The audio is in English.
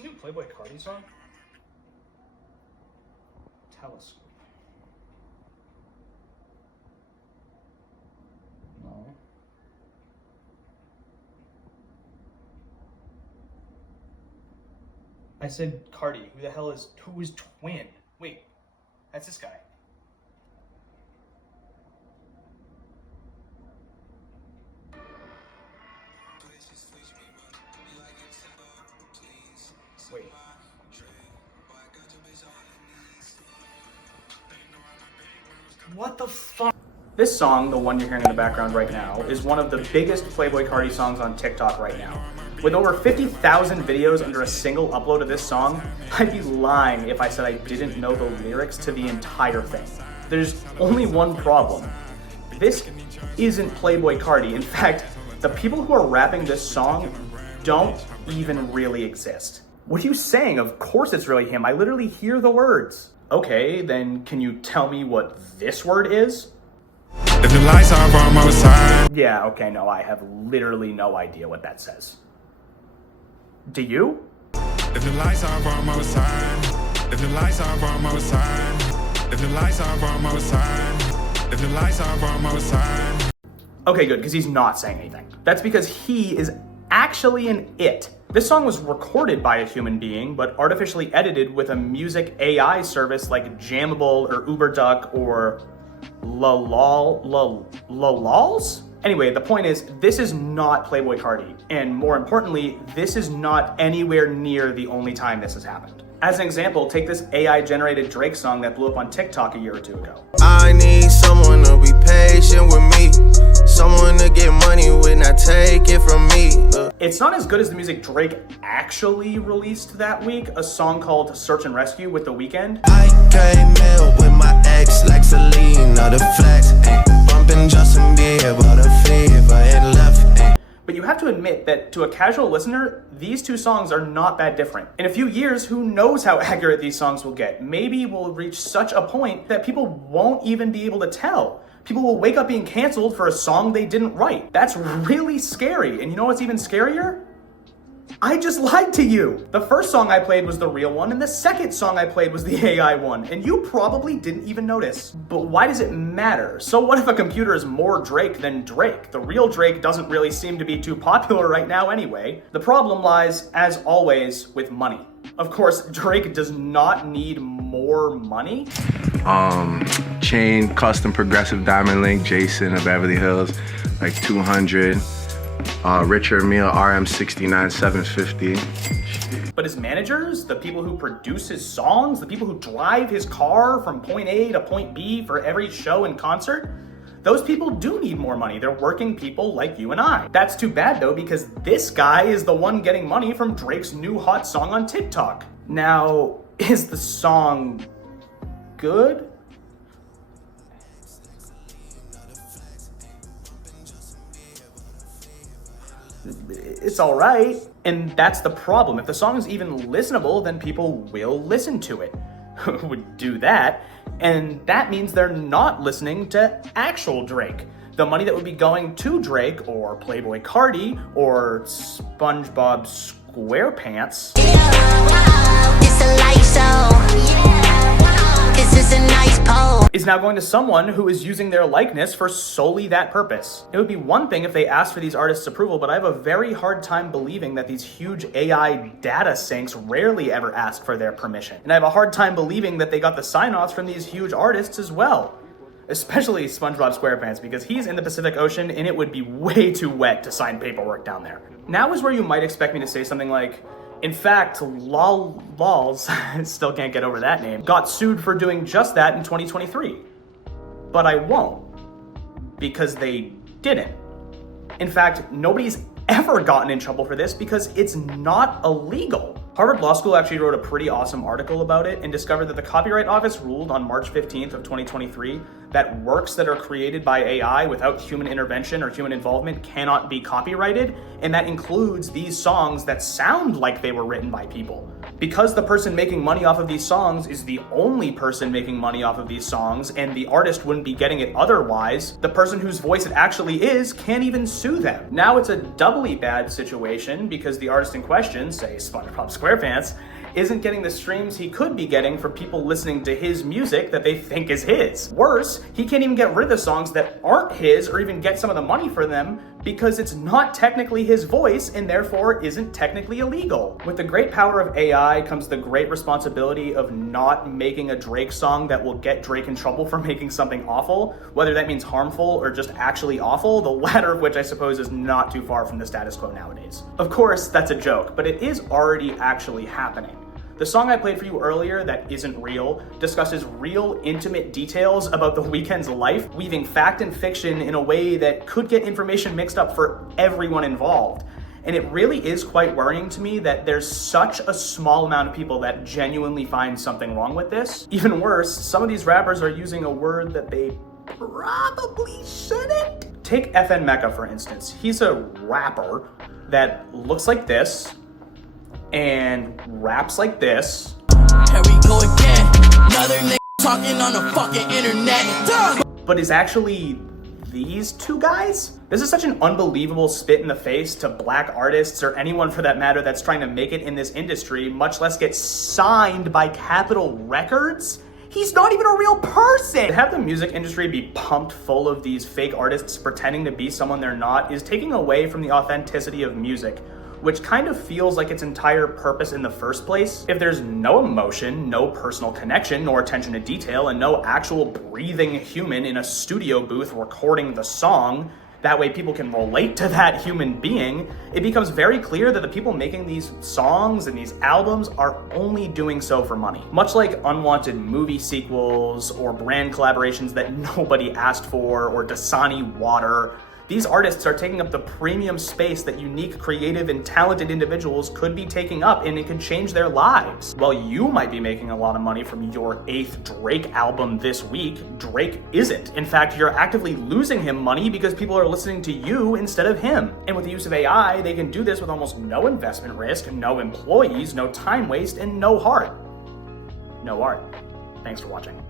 a new Playboy Cardi song? Telescope. No. I said Cardi. Who is Twin? Wait, that's this guy. Wait. What the fuck? This song, the one you're hearing in the background right now, is one of the biggest Playboy Cardi songs on TikTok right now. With over 50,000 videos under a single upload of this song, I'd be lying if I said I didn't know the lyrics to the entire thing. There's only one problem. This isn't Playboy Cardi. In fact, the people who are rapping this song don't even really exist. What are you saying? Of course it's really him. I literally hear the words. Okay, then can you tell me what this word is? If the lights are on my side. Yeah, okay, no, I have literally no idea what that says. Do you? If the lights are on my side. If the lights are on my side. If the lights are on my side. If the lights are on my side. Okay, good, because he's not saying anything. That's because he is actually an it. This song was recorded by a human being, but artificially edited with a music AI service like Jammable or UberDuck or Lolals? Anyway, the point is, this is not Playboy Cardi. And more importantly, this is not anywhere near the only time this has happened. As an example, take this AI-generated Drake song that blew up on TikTok a year or two ago. I need someone to be patient with me. Someone to get money when I take it from me. It's not as good as the music Drake actually released that week, a song called Search and Rescue with The Weeknd. I came in with my ex like Selena, the flex. Bumping Justin Bieber, the fever and left. But you have to admit that to a casual listener, these two songs are not that different. In a few years, who knows how accurate these songs will get? Maybe we'll reach such a point that people won't even be able to tell. People will wake up being canceled for a song they didn't write. That's really scary. And you know what's even scarier? I just lied to you. The first song I played was the real one, and the second song I played was the AI one, and you probably didn't even notice. But why does it matter? So what if a computer is more Drake than Drake? The real Drake doesn't really seem to be too popular right now anyway. The problem lies, as always, with money. Of course, Drake does not need more money. Chain, custom progressive diamond link, Jason of Beverly Hills, like 200. Richard Mille RM69 750. But his managers, the people who produce his songs, the people who drive his car from point A to point B for every show and concert, those people do need more money. They're working people like you and I. That's too bad though, because this guy is the one getting money from Drake's new hot song on TikTok. Now, is the song good? It's all right. And that's the problem. If the song is even listenable, then people will listen to it. Who would do that? And that means they're not listening to actual Drake. The money that would be going to Drake or Playboy Cardi or SpongeBob SquarePants. It's a light show. This is a nice pose. Is now going to someone who is using their likeness for solely that purpose. It would be one thing if they asked for these artists' approval, but I have a very hard time believing that these huge AI data sinks rarely ever ask for their permission. And I have a hard time believing that they got the sign-offs from these huge artists as well. Especially SpongeBob SquarePants, because he's in the Pacific Ocean and it would be way too wet to sign paperwork down there. Now is where you might expect me to say something like, in fact, Lolals, still can't get over that name, got sued for doing just that in 2023. But I won't, because they didn't. In fact, nobody's ever gotten in trouble for this because it's not illegal. Harvard Law School actually wrote a pretty awesome article about it and discovered that the Copyright Office ruled on March 15th of 2023 that works that are created by AI without human intervention or human involvement cannot be copyrighted, and that includes these songs that sound like they were written by people. Because the person making money off of these songs is the only person making money off of these songs, and the artist wouldn't be getting it otherwise, the person whose voice it actually is can't even sue them. Now it's a doubly bad situation because the artist in question, say SpongeBob SquarePants, isn't getting the streams he could be getting for people listening to his music that they think is his. Worse, he can't even get rid of the songs that aren't his or even get some of the money for them because it's not technically his voice and therefore isn't technically illegal. With the great power of AI comes the great responsibility of not making a Drake song that will get Drake in trouble for making something awful, whether that means harmful or just actually awful, the latter of which I suppose is not too far from the status quo nowadays. Of course, that's a joke, but it is already actually happening. The song I played for you earlier, that isn't real, discusses real, intimate details about The Weeknd's life, weaving fact and fiction in a way that could get information mixed up for everyone involved. And it really is quite worrying to me that there's such a small amount of people that genuinely find something wrong with this. Even worse, some of these rappers are using a word that they probably shouldn't. Take FN Mecca, for instance. He's a rapper that looks like this, and raps like this. Here we go again. Another nigga talking on the fucking internet. But is actually these two guys? This is such an unbelievable spit in the face to black artists or anyone for that matter that's trying to make it in this industry, much less get signed by Capitol Records. He's not even a real person! To have the music industry be pumped full of these fake artists pretending to be someone they're not is taking away from the authenticity of music, which kind of feels like its entire purpose in the first place. If there's no emotion, no personal connection, nor attention to detail, and no actual breathing human in a studio booth recording the song, that way people can relate to that human being, it becomes very clear that the people making these songs and these albums are only doing so for money. Much like unwanted movie sequels or brand collaborations that nobody asked for, or Dasani water, these artists are taking up the premium space that unique, creative, and talented individuals could be taking up, and it could change their lives. While you might be making a lot of money from your 8th Drake album this week, Drake isn't. In fact, you're actively losing him money because people are listening to you instead of him. And with the use of AI, they can do this with almost no investment risk, no employees, no time waste, and no heart. No art. Thanks for watching.